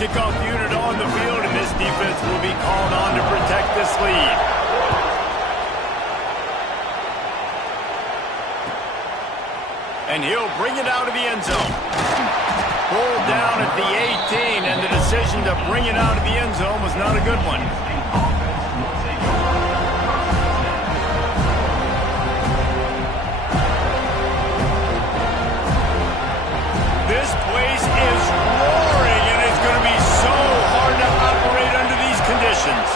Kickoff unit on the field, and this defense will be called on to protect this lead. And he'll bring it out of the end zone. Pulled down at the 18, and the decision to bring it out of the end zone was not a good one. This place is roaring, and it's going to be so hard to operate under these conditions.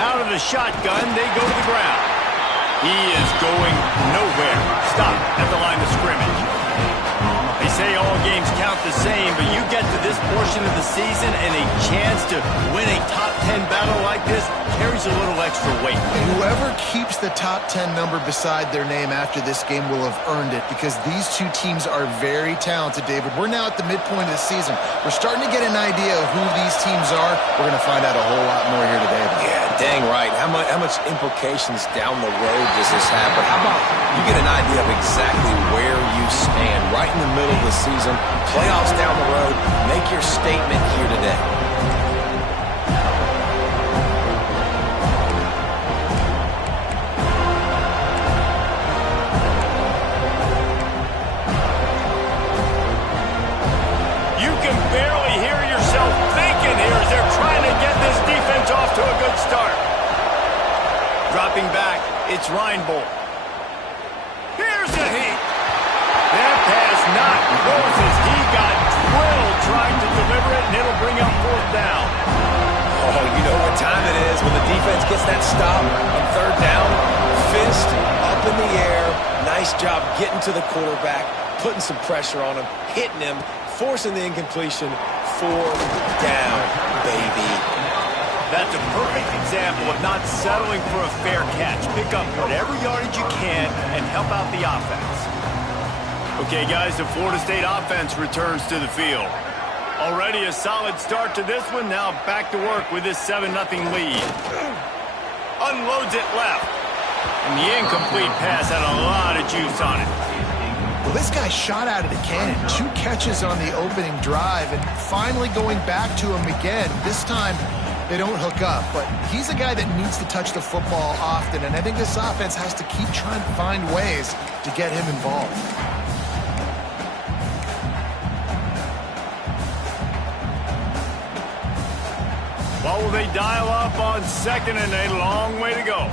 Out of the shotgun, they go to the ground. He is going nowhere. Stop at the line of scrimmage. They say all games count the same, but you get to this portion of the season and a chance to win a top 10 battle like this carries a little extra weight. Whoever keeps the top 10 number beside their name after this game will have earned it, because these two teams are very talented, David. We're now at the midpoint of the season. We're starting to get an idea of who these teams are. We're going to find out a whole lot more here today. Yeah, dang right. How much implications down the road does this have? But how about you get an idea of exactly where you stand right in the middle of the season, playoffs down the road, make your statement here today. You can barely hear yourself thinking here as they're trying to get this defense off to a good start. Dropping back, it's Reinbold. Here's the heat. That pass knocked Moses. He got drilled trying to deliver it, and it'll bring up fourth down. Oh, you know what time it is when the defense gets that stop on third down. Fist up in the air. Nice job getting to the quarterback, putting some pressure on him, hitting him, forcing the incompletion. Fourth down, baby. That's a perfect example of not settling for a fair catch. Pick up whatever yardage you can and help out the offense. Okay, guys, the Florida State offense returns to the field. Already a solid start to this one. Now back to work with this 7-0 lead. Unloads it left. And the incomplete pass had a lot of juice on it. Well, this guy shot out of the cannon. 2 catches on the opening drive, and finally going back to him again. This time, they don't hook up, but he's a guy that needs to touch the football often, and I think this offense has to keep trying to find ways to get him involved. Well, will they dial up on second, and a long way to go.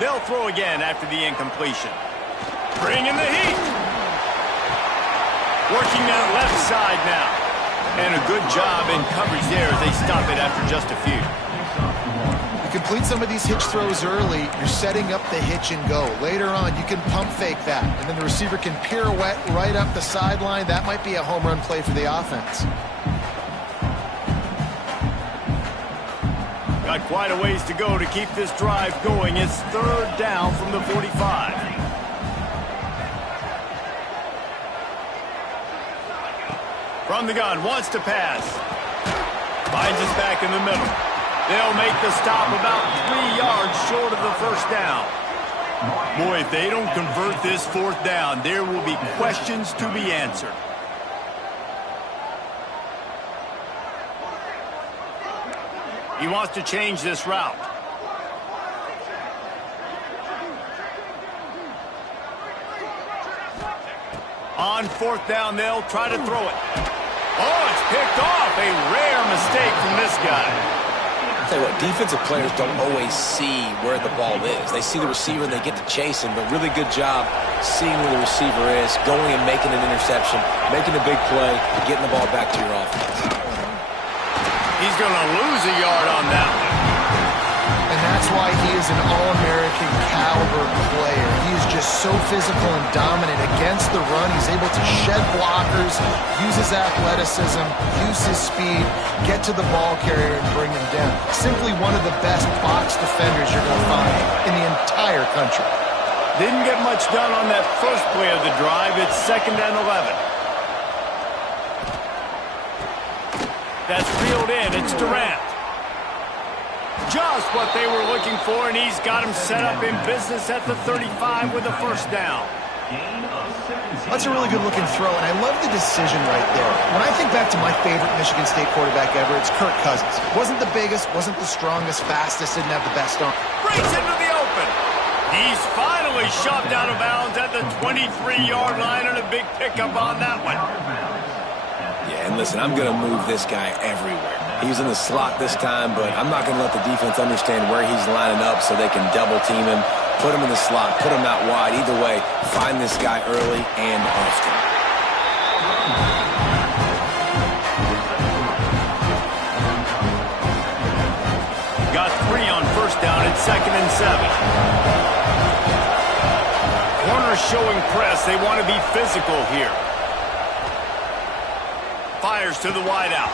They'll throw again after the incompletion. Bringing the heat. Working that left side now. And a good job in coverage there as they stop it after just a few. You complete some of these hitch throws early, you're setting up the hitch and go. Later on, you can pump fake that, and then the receiver can pirouette right up the sideline. That might be a home run play for the offense. Got quite a ways to go to keep this drive going. It's third down from the 45. From the gun, wants to pass. Finds us back in the middle. They'll make the stop about 3 yards short of the first down. Boy, if they don't convert this fourth down, there will be questions to be answered. He wants to change this route. On fourth down, they'll try to throw it. Oh, it's picked off. A rare mistake from this guy. I'll tell you what, defensive players don't always see where the ball is. They see the receiver and they get to chase him, but really good job seeing where the receiver is, going and making an interception, making a big play, and getting the ball back to your offense. He's going to lose a yard on that one. And that's why he is an All-American caliber player. He is just so physical and dominant against the run. He's able to shed blockers, use his athleticism, use his speed, get to the ball carrier and bring him down. Simply one of the best box defenders you're going to find in the entire country. Didn't get much done on that first play of the drive. It's 2nd and 11. That's reeled in. It's Durant. Just what they were looking for, and he's got him set up in business at the 35 with a first down. Gain of 17. That's a really good-looking throw, and I love the decision right there. When I think back to my favorite Michigan State quarterback ever, it's Kirk Cousins. Wasn't the biggest, wasn't the strongest, fastest, didn't have the best arm. Breaks into the open. He's finally shoved out of bounds at the 23-yard line, and a big pickup on that one. Yeah, and listen, I'm going to move this guy everywhere. He's in the slot this time, but I'm not going to let the defense understand where he's lining up so they can double team him, put him in the slot, put him out wide. Either way, find this guy early and often. Got 3 on first down at 2nd and 7. Corners showing press. They want to be physical here. Fires to the wideout.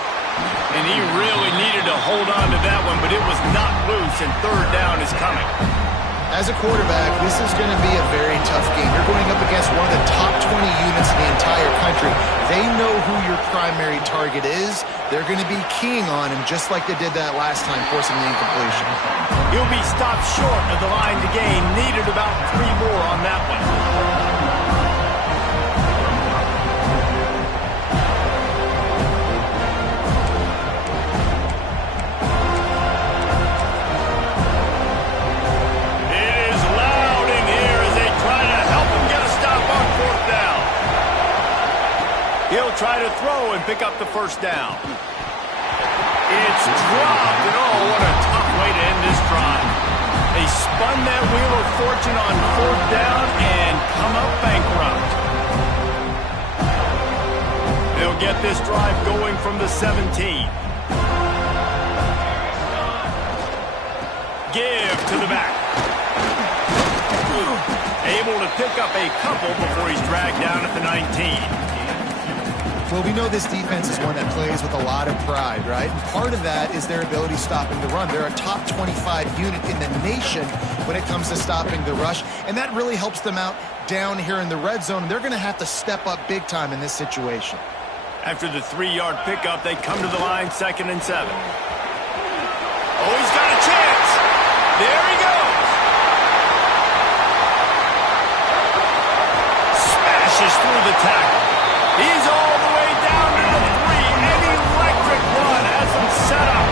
And he really needed to hold on to that one, but it was not loose, and 3rd down is coming. As a quarterback, this is going to be a very tough game. You're going up against one of the top 20 units in the entire country. They know who your primary target is. They're going to be keying on him just like they did that last time, forcing the incompletion. He'll be stopped short of the line to gain. Needed about 3 more on that one. He'll try to throw and pick up the first down. It's dropped, and oh, what a tough way to end this drive. They spun that wheel of fortune on 4th down and come up bankrupt. They'll get this drive going from the 17. Give to the back. Able to pick up a couple before he's dragged down at the 19. Well, we know this defense is one that plays with a lot of pride, right? And part of that is their ability stopping the run. They're a top 25 unit in the nation when it comes to stopping the rush, and that really helps them out down here in the red zone. They're going to have to step up big time in this situation. After the 3-yard pickup, they come to the line, 2nd and 7. Oh, he's got a chance. There he goes. Smashes through the tackle. He's all the way down to the 3. An electric run has him set up.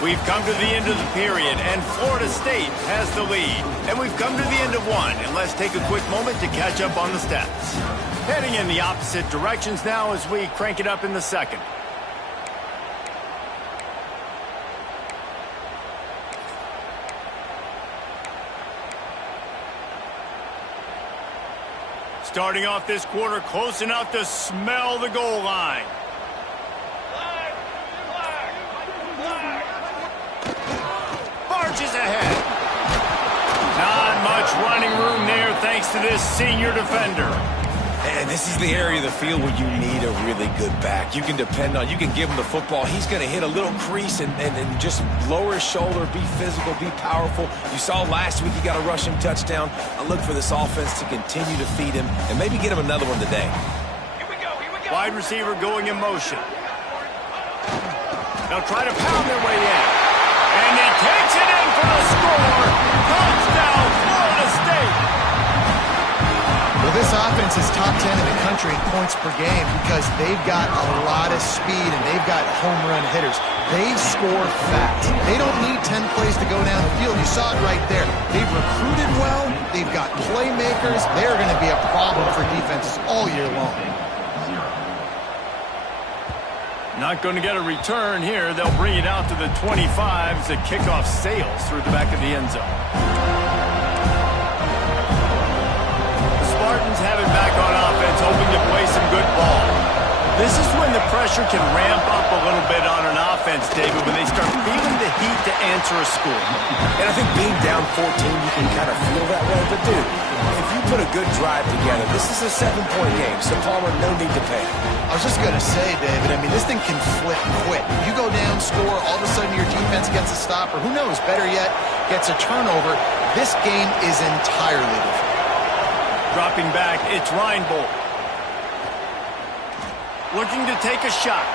We've come to the end of the period, and Florida State has the lead. And we've come to the end of one, and let's take a quick moment to catch up on the stats. Heading in the opposite directions now as we crank it up in the second. Starting off this quarter close enough to smell the goal line. Barges ahead. Not much running room there thanks to this senior defender. And this is the area of the field where you need a really good back. You can depend on, you can give him the football. He's going to hit a little crease and just lower his shoulder, be physical, be powerful. You saw last week he got a rushing touchdown. I look for this offense to continue to feed him and maybe get him another one today. Here we go. Wide receiver going in motion. They'll try to pound their way in. And he takes it in for the score. Touchdown, Florida State. Well, this offense is top 10 in the country in points per game because they've got a lot of speed and they've got home run hitters. They score fast. They don't need 10 plays to go down the field. You saw it right there. They've recruited well. They've got playmakers. They're going to be a problem for defenses all year long. Not going to get a return here. They'll bring it out to the 25 as the kickoff sails through the back of the end zone. Spartans have it back on offense, hoping to play some good ball. This is when the pressure can ramp up a little bit on an offense, David, when they start feeling the heat to answer a score. And I think being down 14, you can kind of feel that way. But, dude, if you put a good drive together, this is a 7-point game, so Palmer, no need to panic. I was just going to say, David, I mean, this thing can flip quick. You go down, score, all of a sudden your defense gets a stop, or who knows, better yet, gets a turnover. This game is entirely different. Dropping back, it's Reinbold. Looking to take a shot.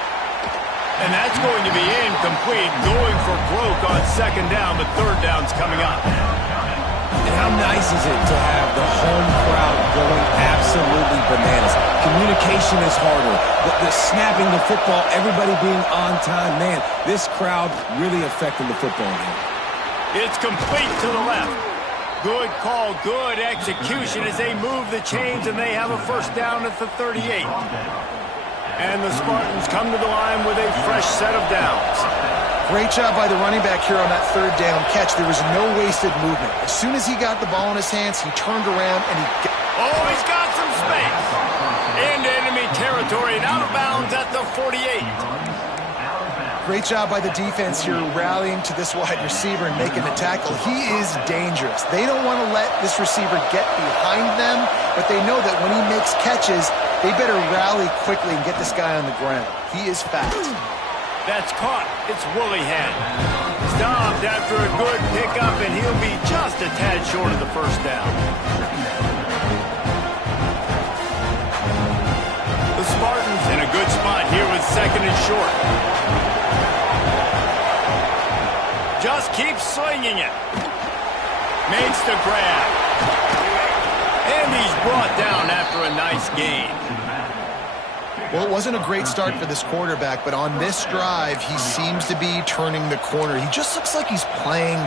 And that's going to be incomplete, going for broke on second down, but third down's coming up. And how nice is it to have the home crowd going absolutely bananas? Communication is harder. The snapping the football, everybody being on time. Man, this crowd really affecting the football game. It's complete to the left. Good call, good execution as they move the chains, and they have a first down at the 38. And the Spartans come to the line with a fresh set of downs. Great job by the running back here on that third down catch. There was no wasted movement. As soon as he got the ball in his hands, he turned around and Oh, he's got some space. Into enemy territory and out of bounds at the 48. Great job by the defense here rallying to this wide receiver and making the tackle. He is dangerous. They don't want to let this receiver get behind them, but they know that when he makes catches, they better rally quickly and get this guy on the ground. He is fast. That's caught. It's Woollyhead. Stopped after a good pickup, and he'll be just a tad short of the first down. The Spartans in a good spot here with second and short. Just keeps slinging it. Makes the grab. And he's brought down after a nice gain. Well, it wasn't a great start for this quarterback, but on this drive, he seems to be turning the corner. He just looks like he's playing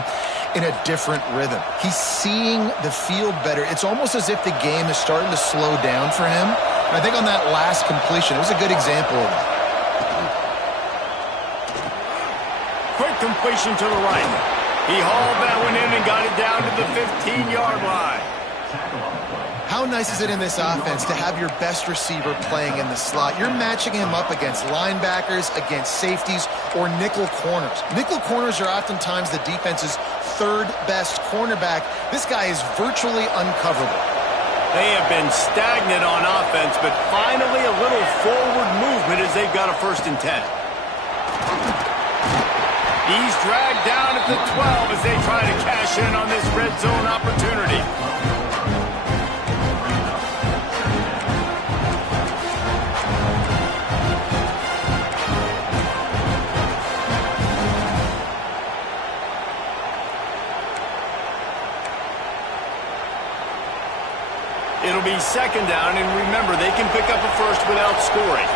in a different rhythm. He's seeing the field better. It's almost as if the game is starting to slow down for him. And I think on that last completion, it was a good example of that. Quick completion to the right. He hauled that one in and got it down to the 15-yard line. How nice is it in this offense to have your best receiver playing in the slot? You're matching him up against linebackers, against safeties, or nickel corners. Nickel corners are oftentimes the defense's third best cornerback. This guy is virtually uncoverable. They have been stagnant on offense, but finally a little forward movement as they've got a 1st and 10. He's dragged down at the 12 as they try to cash in on this red zone opportunity. It'll be second down, and remember, they can pick up a first without scoring.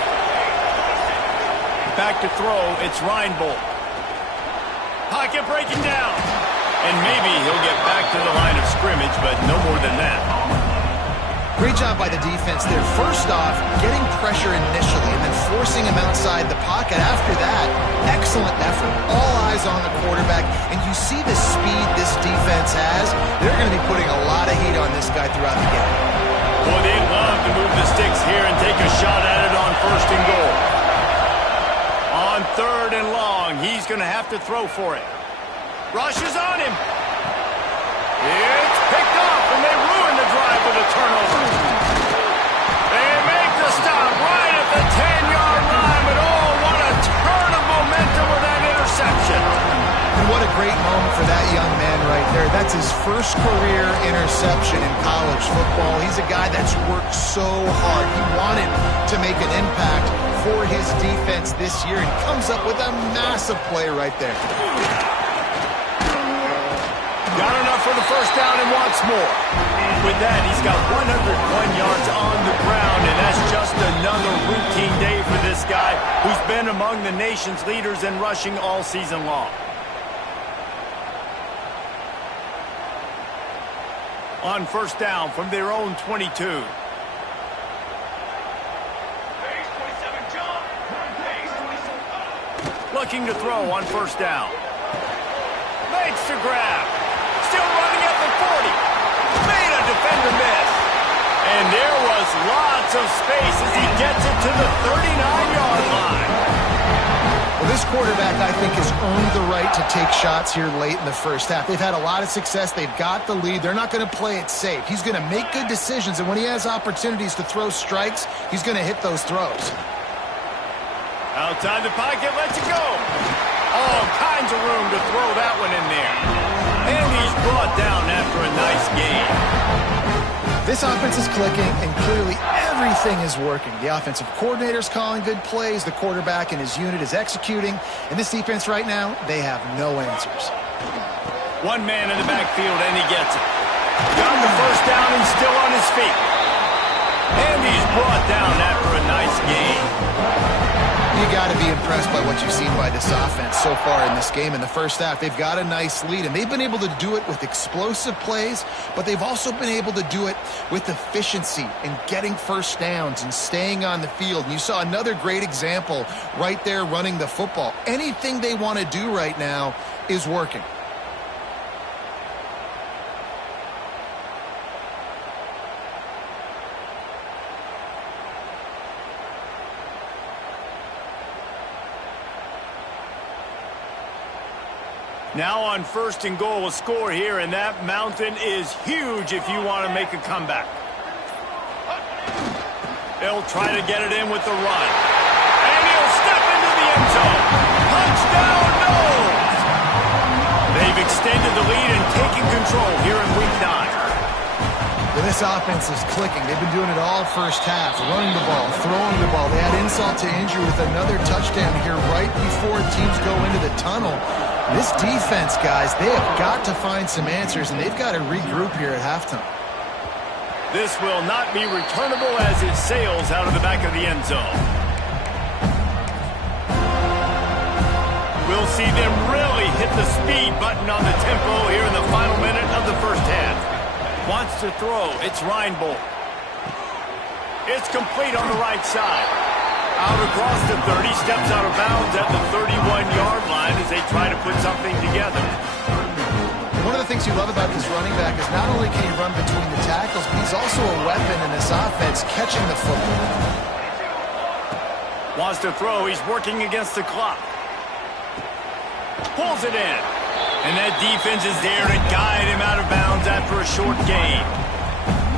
Back to throw, it's Reinbold. Pocket breaking down. And maybe he'll get back to the line of scrimmage, but no more than that. Great job by the defense there. First off, getting pressure initially and then forcing him outside the pocket. After that, excellent effort. All eyes on the quarterback. And you see the speed this defense has. They're going to be putting a lot of heat on this guy throughout the game. Boy, they'd love to move the sticks here and take a shot at it on 1st and goal. On 3rd and long, he's going to have to throw for it. Rushes on him. It's picked off, and they ruin the drive with a turnover. They make the stop right at the 10-yard line, but oh, what a turn of momentum with that interception. And what a great moment for that young man right there. That's his first career interception in college football. He's a guy that's worked so hard. He wanted to make an impact for his defense this year, and comes up with a massive play right there. Got enough for the first down and wants more. With that, he's got 101 yards on the ground, and that's just another routine day for this guy who's been among the nation's leaders in rushing all season long. On 1st down from their own 22. Looking to throw on 1st down. Makes the grab. Still running at the 40. Made a defender miss. And there was lots of space as he gets it to the 39-yard line. Well, this quarterback, I think, has earned the right to take shots here late in the first half. They've had a lot of success. They've got the lead. They're not going to play it safe. He's going to make good decisions, and when he has opportunities to throw strikes, he's going to hit those throws. Outside the pocket, lets it go. All kinds of room to throw that one in there. And he's brought down after a nice gain. This offense is clicking, and clearly Everything is working. The offensive coordinator's calling good plays. The quarterback and his unit is executing. And this defense right now, they have no answers. One man in the backfield, and he gets it. Got the first down and still on his feet. And he's brought down after a nice gain. You got to be impressed by what you've seen by this offense so far in this game. In the first half, they've got a nice lead, and they've been able to do it with explosive plays, but they've also been able to do it with efficiency and getting first downs and staying on the field. And you saw another great example right there running the football. Anything they want to do right now is working. Now on first and goal, a score here, and that mountain is huge if you want to make a comeback. They'll try to get it in with the run. And he'll step into the end zone. Touchdown, Noles! They've extended the lead and taken control here in Week 9. Well, this offense is clicking. They've been doing it all first half, running the ball, throwing the ball. They had insult to injury with another touchdown here right before teams go into the tunnel. This defense, guys, they have got to find some answers, and they've got to regroup here at halftime. This will not be returnable as it sails out of the back of the end zone. We'll see them really hit the speed button on the tempo here in the final minute of the first half. Wants to throw. It's Reinbold. It's complete on the right side. Out across the 30, steps out of bounds at the 31-yard line as they try to put something together. One of the things you love about this running back is not only can he run between the tackles, but he's also a weapon in this offense catching the football. Wants to throw. He's working against the clock. Pulls it in. And that defense is there to guide him out of bounds after a short gain.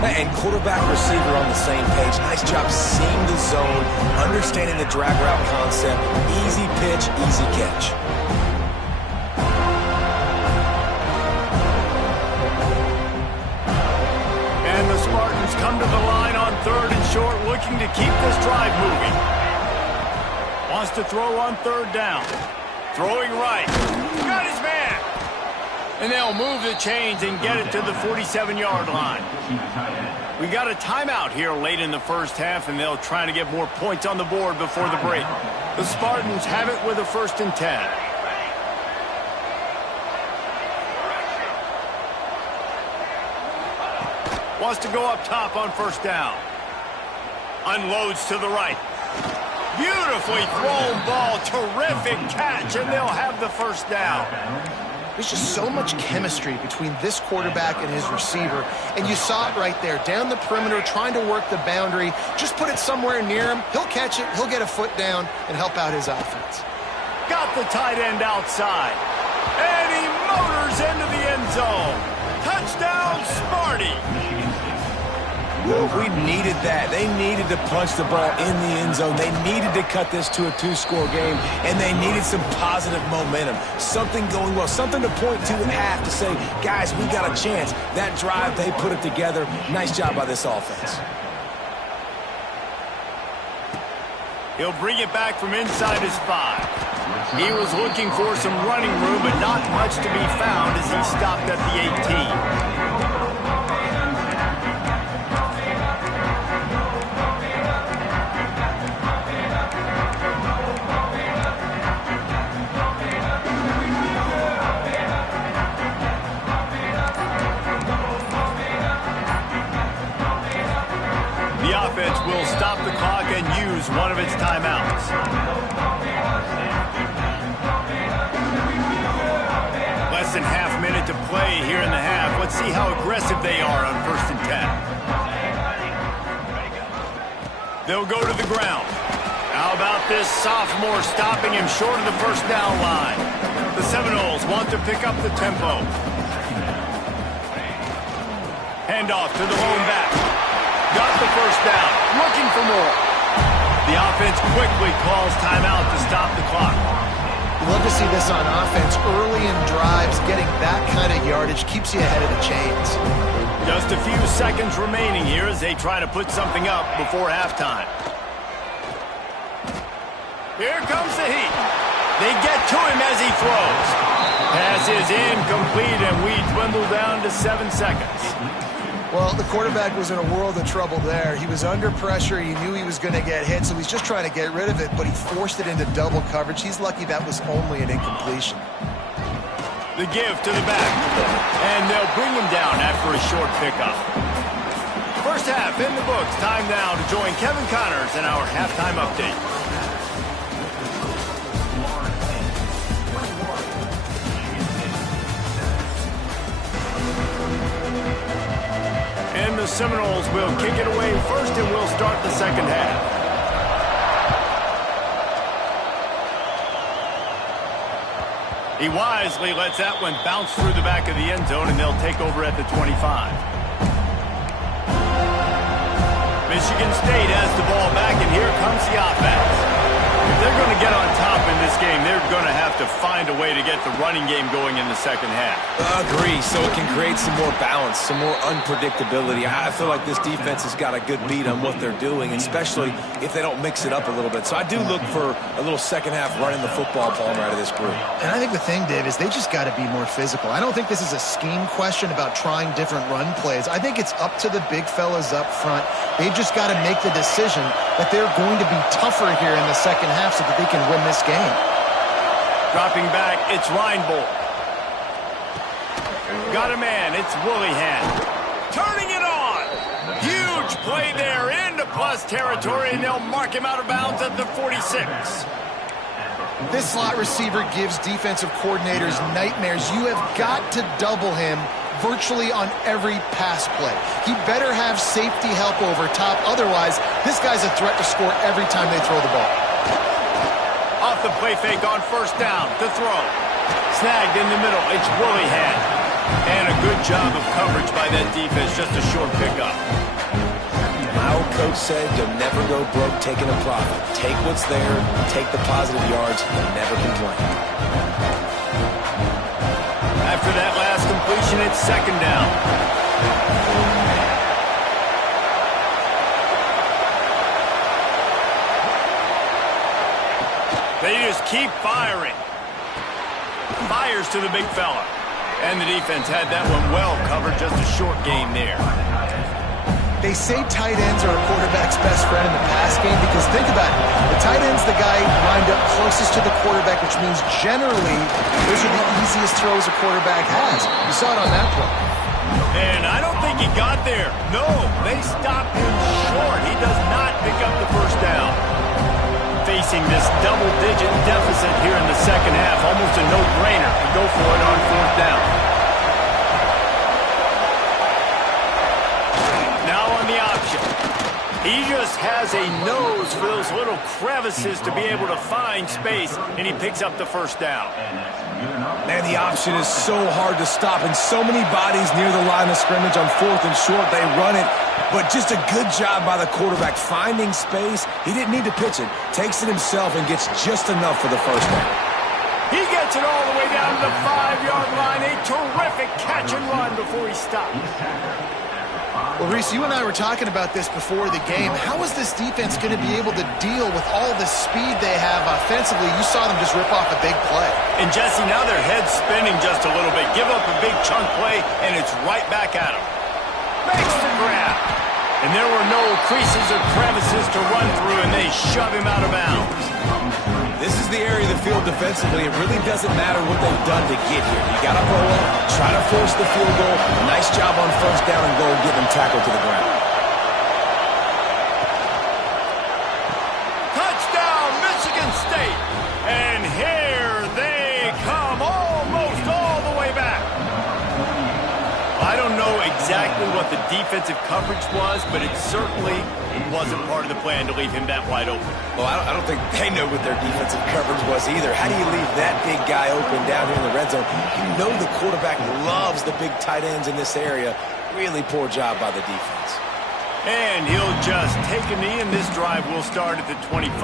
And quarterback receiver on the same page. Nice job seeing the zone, understanding the drag route concept. Easy pitch, easy catch. And the Spartans come to the line on third and short, looking to keep this drive moving. Wants to throw on third down. Throwing right. Got his man. And they'll move the chains and get it to the 47-yard line. We got a timeout here late in the first half, and they'll try to get more points on the board before the break. The Spartans have it with a 1st and 10. Wants to go up top on first down. Unloads to the right. Beautifully thrown ball. Terrific catch, and they'll have the first down. There's just so much chemistry between this quarterback and his receiver, and you saw it right there, down the perimeter, trying to work the boundary. Just put it somewhere near him. He'll catch it, he'll get a foot down, and help out his offense. Got the tight end outside, and he motors into the end zone. Touchdown, Sparty! We needed that. They needed to punch the ball in the end zone. They needed to cut this to a 2-score game, and they needed some positive momentum. Something going well, something to point to at half to say, guys, we got a chance. That drive, they put it together. Nice job by this offense. He'll bring it back from inside his 5. He was looking for some running room, but not much to be found as he stopped at the 18. The offense will stop the clock and use one of its timeouts. Less than half minute to play here in the half. Let's see how aggressive they are on 1st and 10. They'll go to the ground. How about this sophomore stopping him short of the first down line? The Seminoles want to pick up the tempo. Handoff to the lone back. Got the first down. Looking for more. The offense quickly calls timeout to stop the clock. You love to see this on offense. Early in drives, getting that kind of yardage keeps you ahead of the chains. Just a few seconds remaining here as they try to put something up before halftime. Here comes the heat. They get to him as he throws. Pass is incomplete, and we dwindle down to 7 seconds. Well, the quarterback was in a world of trouble there. He was under pressure. He knew he was going to get hit, so he's just trying to get rid of it, but he forced it into double coverage. He's lucky that was only an incompletion. The give to the back, and they'll bring him down after a short pickup. First half in the books. Time now to join Kevin Connors in our halftime update. And the Seminoles will kick it away first, and we'll start the second half. He wisely lets that one bounce through the back of the end zone, and they'll take over at the 25. Michigan State has the ball back, and here comes the offense. If they're going to get on top in this game, they're going to have to find a way to get the running game going in the second half. Agree, so it can create some more balance, some more unpredictability. I feel like this defense has got a good beat on what they're doing, especially if they don't mix it up a little bit. So I do look for a little second half running the football Palmer out of this group. And I think the thing, Dave, is they just got to be more physical. I don't think this is a scheme question about trying different run plays. I think it's up to the big fellas up front. They've just got to make the decision that they're going to be tougher here in the second half so that they can win this game. Dropping back, it's Reinbold. Got a man, it's Willihan. Turning it on. Huge play there into plus territory, and they'll mark him out of bounds at the 46. This slot receiver gives defensive coordinators nightmares. You have got to double him virtually on every pass play. He better have safety help over top. Otherwise, this guy's a threat to score every time they throw the ball. Off the play fake on first down. The throw. Snagged in the middle. It's Willihan. And a good job of coverage by that defense. Just a short pickup. My old coach said you'll never go broke taking a profit. Take what's there, take the positive yards, and never complain. After that last completion, it's second down. They just keep firing. Fires to the big fella. And the defense had that one well covered. Just a short gain there. They say tight ends are a quarterback's best friend in the pass game because think about it. The tight end's the guy lined up closest to the quarterback, which means generally those are the easiest throws a quarterback has. You saw it on that play. And I don't think he got there. No, they stopped him short. He does not pick up the first down. Facing this double-digit deficit here in the second half, almost a no-brainer to go for it on fourth down. Now on the option. He just has a nose for those little crevices to be able to find space, and he picks up the first down. Man, the option is so hard to stop, and so many bodies near the line of scrimmage on fourth and short. They run it, but just a good job by the quarterback finding space. He didn't need to pitch it. Takes it himself and gets just enough for the first down. He gets it all the way down to the 5-yard line. A terrific catch and run before he stopped. Well, Reese, you and I were talking about this before the game. How is this defense going to be able to deal with all the speed they have offensively? You saw them just rip off a big play. And, Jesse, now their head's spinning just a little bit. Give up a big chunk play, and it's right back at them. Makes the grab. And there were no creases or crevices to run through, and they shove him out of bounds. This is the area of the field defensively. It really doesn't matter what they've done to get here. You got to roll up, try to force the field goal. Nice job on first down and goal, getting them tackled to the ground. Touchdown, Michigan State. And here they come, almost all the way back. I don't know exactly what the defensive coverage was, but it certainly wasn't part of the plan to leave him that wide open. Well, I don't think they know what their defensive coverage was either. How do you leave that big guy open down here in the red zone? You know the quarterback loves the big tight ends in this area. Really poor job by the defense. And he'll just take a knee, and this drive will start at the 25.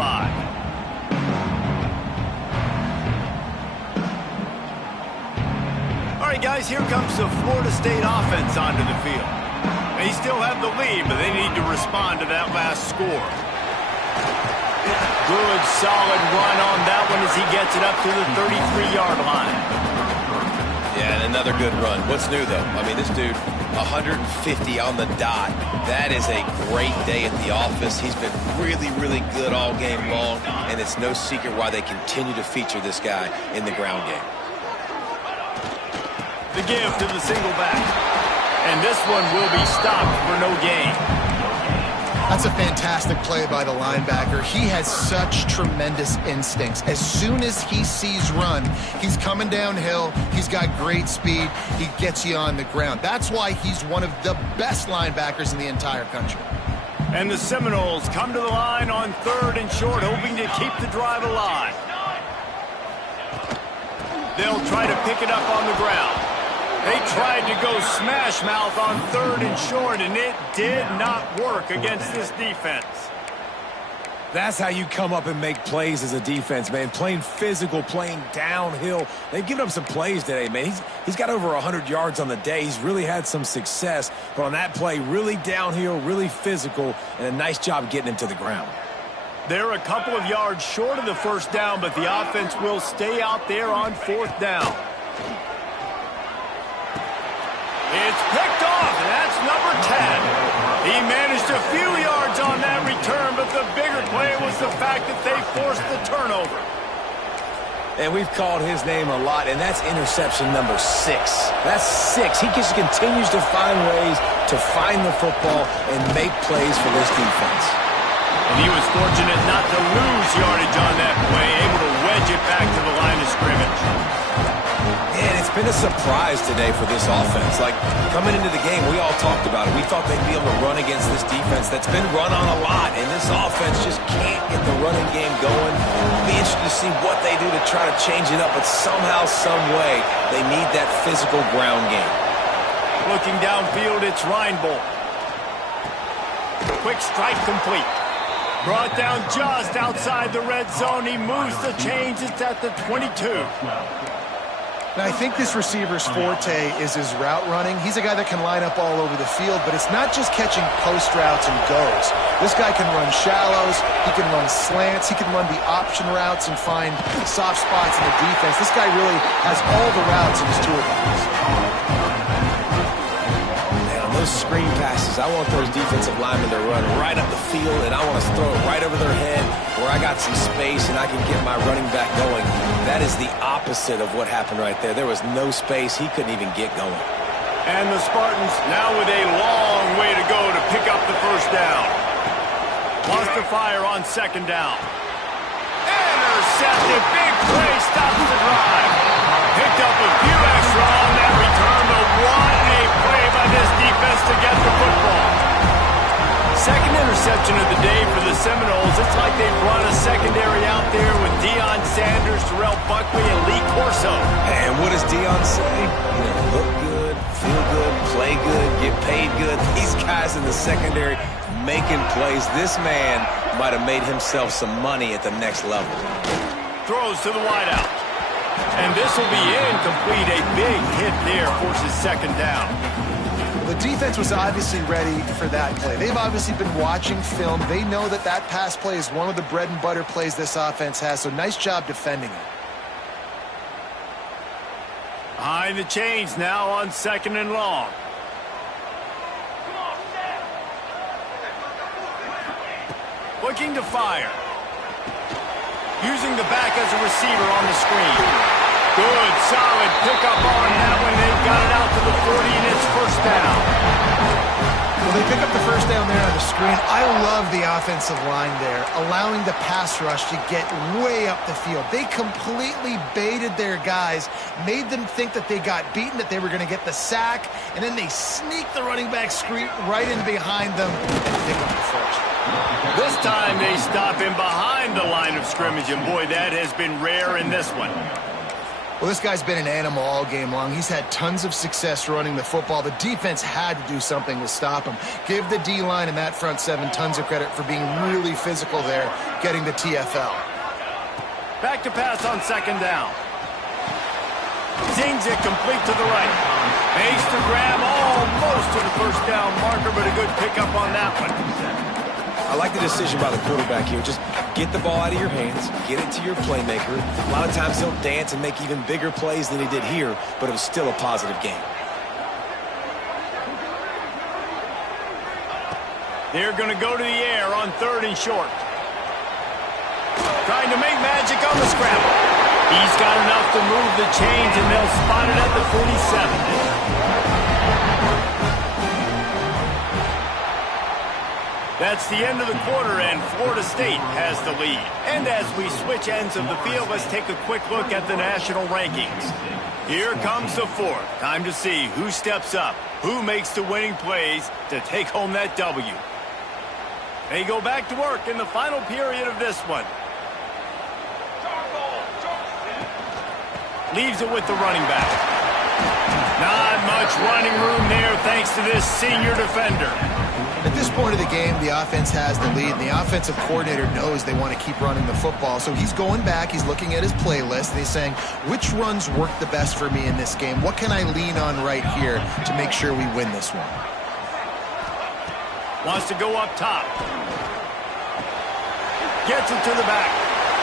guys, here comes the Florida State offense onto the field. They still have the lead, but they need to respond to that last score. Good, solid run on that one as he gets it up to the 33-yard line. Yeah, and another good run. What's new, though? I mean, this dude, 150 on the dot. That is a great day at the office. He's been really, really good all game long, and it's no secret why they continue to feature this guy in the ground game. The give to the single back. And this one will be stopped for no gain. That's a fantastic play by the linebacker. He has such tremendous instincts. As soon as he sees run, he's coming downhill. He's got great speed. He gets you on the ground. That's why he's one of the best linebackers in the entire country. And the Seminoles come to the line on 3rd and short, hoping to keep the drive alive. They'll try to pick it up on the ground. They tried to go smash mouth on 3rd and short, and it did not work against this defense. That's how you come up and make plays as a defense, man. Playing physical, playing downhill. They've given up some plays today, man. He's got over 100 yards on the day. He's really had some success. But on that play, really downhill, really physical, and a nice job getting him to the ground. They're a couple of yards short of the first down, but the offense will stay out there on 4th down. It's picked off, and that's number 10. He managed a few yards on that return, but the bigger play was the fact that they forced the turnover. And we've called his name a lot, and that's interception number 6. That's 6. He just continues to find ways to find the football and make plays for this defense. And he was fortunate not to lose yardage on that play, able to wedge it back to the line of scrimmage. And it's been a surprise today for this offense. Like, coming into the game, we all talked about it. We thought they'd be able to run against this defense that's been run on a lot, and this offense just can't get the running game going. It'll be interesting to see what they do to try to change it up, but somehow, some way, they need that physical ground game. Looking downfield, it's Reinbold. Quick strike complete. Brought down just outside the red zone. He moves the chains. It's at the 22. Now, I think this receiver's forte is his route running. He's a guy that can line up all over the field, but it's not just catching post routes and goes. This guy can run shallows, he can run slants, he can run the option routes and find soft spots in the defense. This guy really has all the routes in his toolbox. Those screen passes, I want those defensive linemen to run right up the field, and I want to throw it right over their head where I got some space and I can get my running back going. That is the opposite of what happened right there. There was no space. He couldn't even get going. And the Spartans now with a long way to go to pick up the first down. Lost the fire on 2nd down. Intercepted. Big play. Stops the drive. Picked up a few extra on that return, but what a play by this defense to get the football. Second interception of the day for the Seminoles. It's like they brought a secondary out there with Deion Sanders, Terrell Buckley, and Lee Corso. And what does Deion say? Look good, feel good, play good, get paid good. These guys in the secondary making plays. This man might have made himself some money at the next level. Throws to the wideout. And this will be incomplete. A big hit there forces 2nd down. The defense was obviously ready for that play. They've obviously been watching film. They know that that pass play is one of the bread and butter plays this offense has, so nice job defending it. Behind the chains now on 2nd and long. Looking to fire. Using the back as a receiver on the screen. Good, solid pickup on that one. They've got it out to the 40, and it's 1st down. Well, they pick up the first down there on the screen. I love the offensive line there, allowing the pass rush to get way up the field. They completely baited their guys, made them think that they got beaten, that they were going to get the sack, and then they sneak the running back screen right in behind them and pick up the first. This time they stop him behind the line of scrimmage, and boy, that has been rare in this one. Well, this guy's been an animal all game long. He's had tons of success running the football. The defense had to do something to stop him. Give the D-line and that front 7 tons of credit for being really physical there, getting the TFL. Back to pass on 2nd down. Zings it complete to the right. Makes the grab almost to the first down marker, but a good pickup on that one. I like the decision by the quarterback here. Just get the ball out of your hands, get it to your playmaker. A lot of times he'll dance and make even bigger plays than he did here, but it was still a positive game. They're going to go to the air on 3rd and short. Trying to make magic on the scramble. He's got enough to move the chains, and they'll spot it at the 47. That's the end of the quarter, and Florida State has the lead. And as we switch ends of the field, let's take a quick look at the national rankings. Here comes the 4th. Time to see who steps up, who makes the winning plays to take home that W. They go back to work in the final period of this one. Leaves it with the running back. Not much running room there thanks to this senior defender. At this point of the game, the offense has the lead, and the offensive coordinator knows they want to keep running the football. So he's going back, he's looking at his playlist, and he's saying, which runs work the best for me in this game? What can I lean on right here to make sure we win this one? Wants to go up top. Gets it to the back.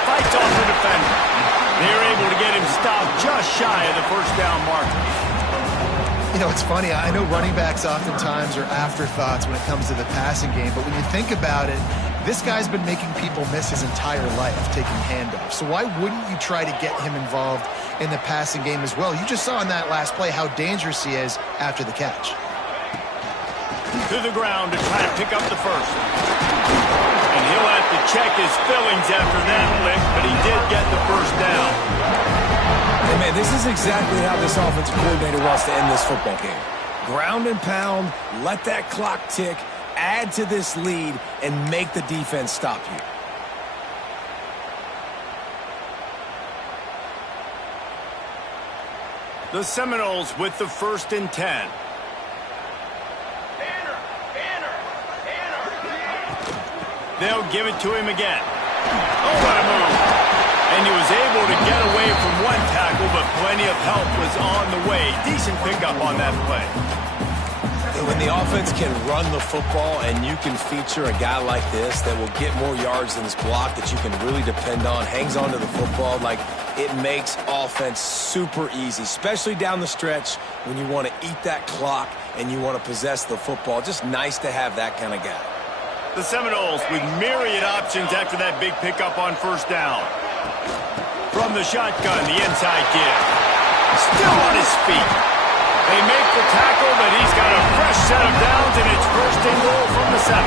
Fights off the defender. They're able to get him stopped just shy of the first down marker. You know, it's funny. I know running backs oftentimes are afterthoughts when it comes to the passing game, but when you think about it, this guy's been making people miss his entire life taking handoffs. So why wouldn't you try to get him involved in the passing game as well? You just saw in that last play how dangerous he is after the catch. To the ground to try to pick up the first. And he'll have to check his fillings after that lick, but he did get the first down. Hey, man, this is exactly how this offensive coordinator wants to end this football game. Ground and pound, let that clock tick, add to this lead, and make the defense stop you. The Seminoles with the 1st and 10. They'll give it to him again. Oh, what a move. And he was able to get away from one tackle, but plenty of help was on the way. Decent pickup on that play. And when the offense can run the football and you can feature a guy like this that will get more yards than this block that you can really depend on, hangs on to the football, like it makes offense super easy, especially down the stretch when you want to eat that clock and you want to possess the football. Just nice to have that kind of guy. The Seminoles with myriad options after that big pickup on first down. From the shotgun, the inside give. Still on his feet. They make the tackle, but he's got a fresh set of downs, and it's 1st and goal from the 7.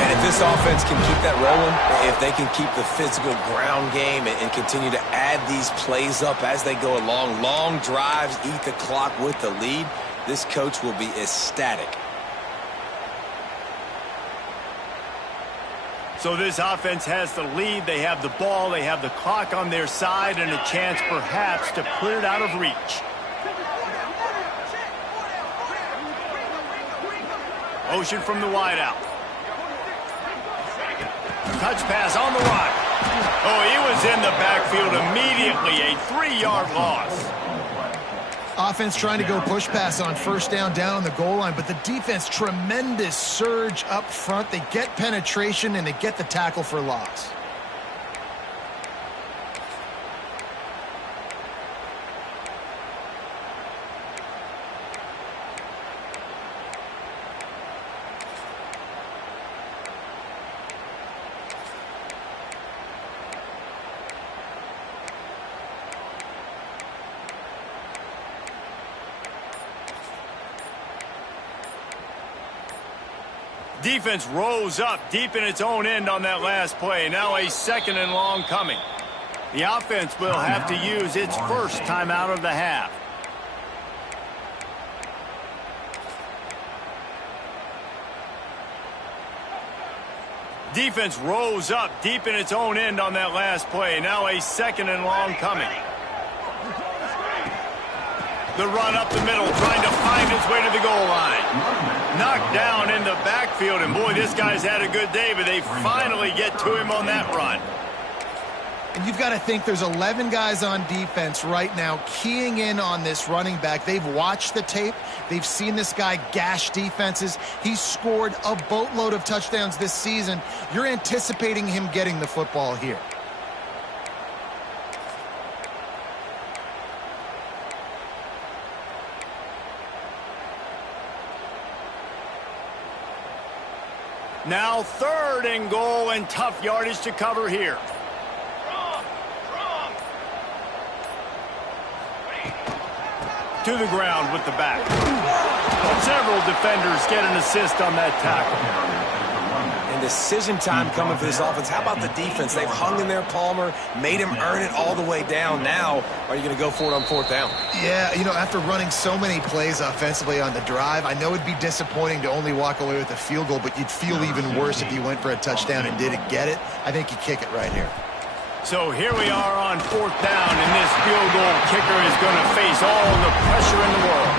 And if this offense can keep that rolling, if they can keep the physical ground game and continue to add these plays up as they go along, long drives, eat the clock with the lead, this coach will be ecstatic. So this offense has the lead. They have the ball. They have the clock on their side and a chance perhaps to put it out of reach. Motion from the wideout. Touch pass on the run. Oh, he was in the backfield immediately. A 3-yard loss. Offense trying to go push pass on first down on the goal line, but the defense, tremendous surge up front. They get penetration, and they get the tackle for loss. Defense rose up deep in its own end on that last play. Now a 2nd and long coming. The offense will have to use its first timeout of the half. Defense rose up deep in its own end on that last play. Now a 2nd and long coming. The run up the middle, trying to find its way to the goal line. Knocked down in the backfield, and boy, this guy's had a good day, but they finally get to him on that run. And you've got to think there's 11 guys on defense right now keying in on this running back. They've watched the tape. They've seen this guy gash defenses. He's scored a boatload of touchdowns this season. You're anticipating him getting the football here. Now 3rd and goal, and tough yardage to cover here. To the ground with the back. Several defenders get an assist on that tackle. And decision time coming for this offense. How about the defense? They've hung in there, Palmer, made him earn it all the way down. Now, are you going to go for it on 4th down? Yeah, you know, after running so many plays offensively on the drive, I know it'd be disappointing to only walk away with a field goal, but you'd feel even worse if you went for a touchdown and didn't get it. I think you kick it right here. So here we are on 4th down, and this field goal kicker is going to face all the pressure in the world.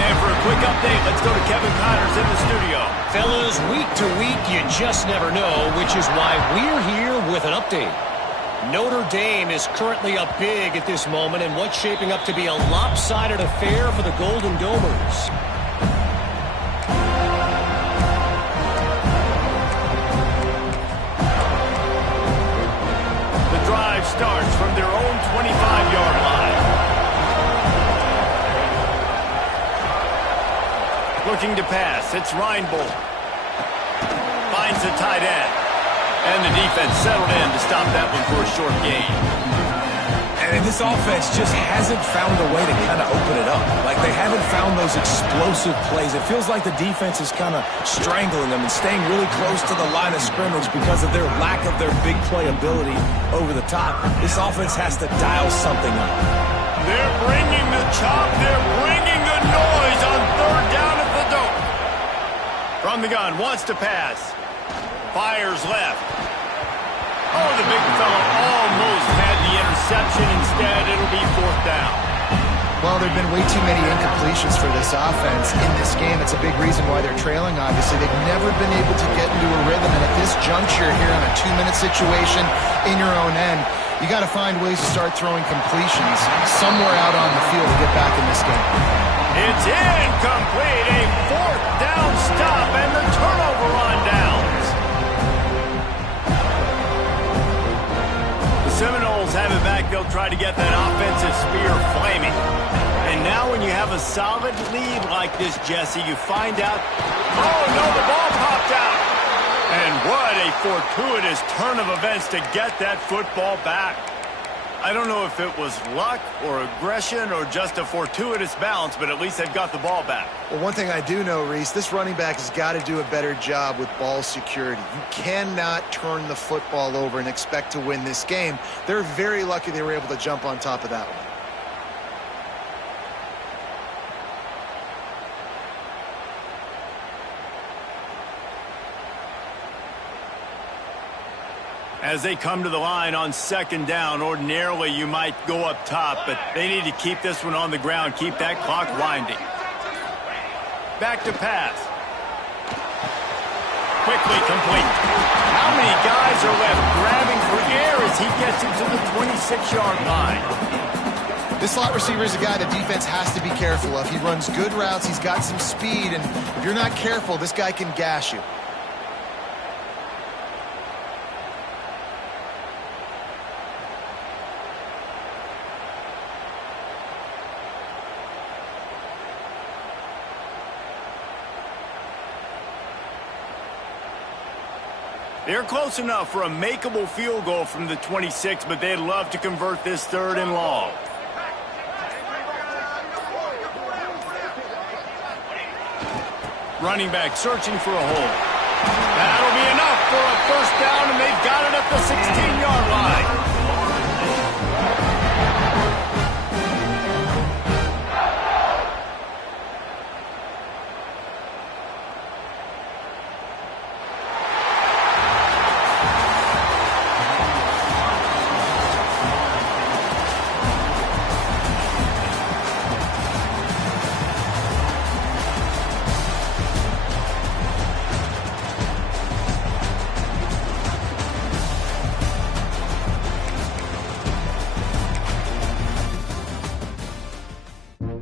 And for a quick update, let's go to Kevin Connors in the studio. Fellas, week to week, you just never know, which is why we're here with an update. Notre Dame is currently up big at this moment in what's shaping up to be a lopsided affair for the Golden Domers. The drive starts from their own 25-yard line. Looking to pass, it's Reinbold. Finds the tight end. And the defense settled in to stop that one for a short gain. And this offense just hasn't found a way to kind of open it up. Like, they haven't found those explosive plays. It feels like the defense is kind of strangling them and staying really close to the line of scrimmage because of their lack of their big play ability over the top. This offense has to dial something up. They're bringing the chop. They're bringing the noise on 3rd down at the Dome. From the gun, wants to pass. Fires left. Oh, the big fella almost had the interception. Instead, it'll be 4th down. Well, there have been way too many incompletions for this offense in this game. It's a big reason why they're trailing, obviously. They've never been able to get into a rhythm, and at this juncture here on a 2-minute situation in your own end, you got to find ways to start throwing completions somewhere out on the field to get back in this game. It's incomplete. A 4th down stop, and the turnover on downs. The Seminoles have it back. They'll try to get that offensive spear flaming. And now when you have a solid lead like this, Jesse, you find out, oh no, the ball popped out. And what a fortuitous turn of events to get that football back. I don't know if it was luck or aggression or just a fortuitous bounce, but at least they've got the ball back. Well, one thing I do know, Reese, this running back has got to do a better job with ball security. You cannot turn the football over and expect to win this game. They're very lucky they were able to jump on top of that one. As they come to the line on 2nd down, ordinarily you might go up top, but they need to keep this one on the ground, keep that clock winding. Back to pass. Quickly complete. How many guys are left grabbing for air as he gets into the 26-yard line? This slot receiver is a guy the defense has to be careful of. He runs good routes, he's got some speed, and if you're not careful, this guy can gash you. They're close enough for a makeable field goal from the 26, but they'd love to convert this 3rd and long. Running back searching for a hole. That'll be enough for a 1st down, and they've